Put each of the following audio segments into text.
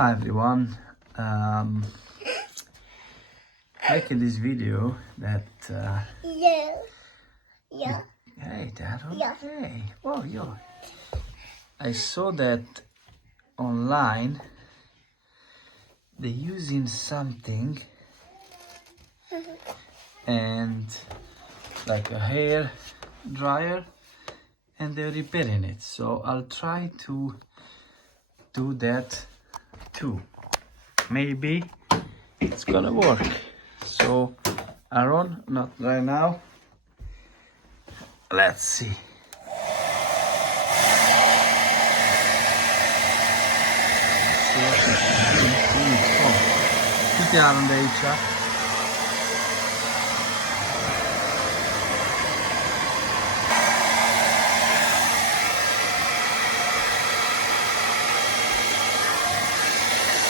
Hi everyone, making this video that hey Dad, hey, oh yo, I saw that online they're using something and like a hair dryer and they're repairing it, so I'll try to do that too. Maybe it's gonna work. So Aaron, not right now, let's see. Tutti Aaron de aici.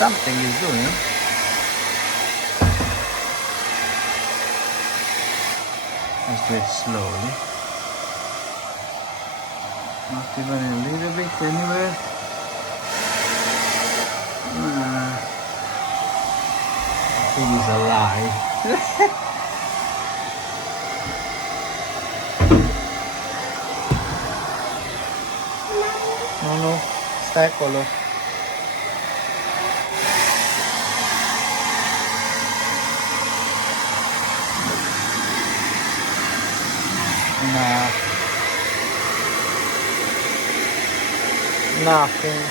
Something is doing. Let's do it slowly. Not even a little bit anywhere. I think it's a lie. No, staccolo. Nah. Nothing.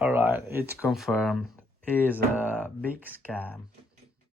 All right, it's confirmed. It is a big scam.